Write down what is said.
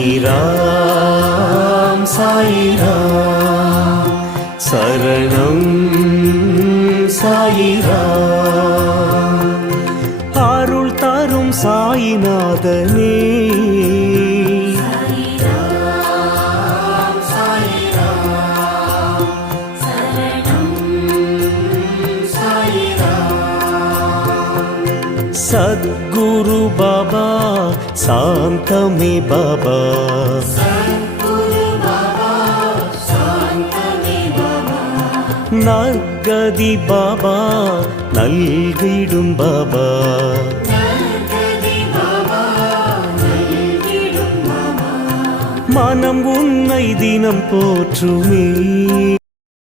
சாயிராம் சாயிராம் சரணம் சாயிராம் அருள் தரும் சாயிநாதனே सद्गुरु बाबा शांतमे बाबा नर्गदि बाबा नल्गिडुम बाबा मनम उन्नै दिनम पोற்றுமே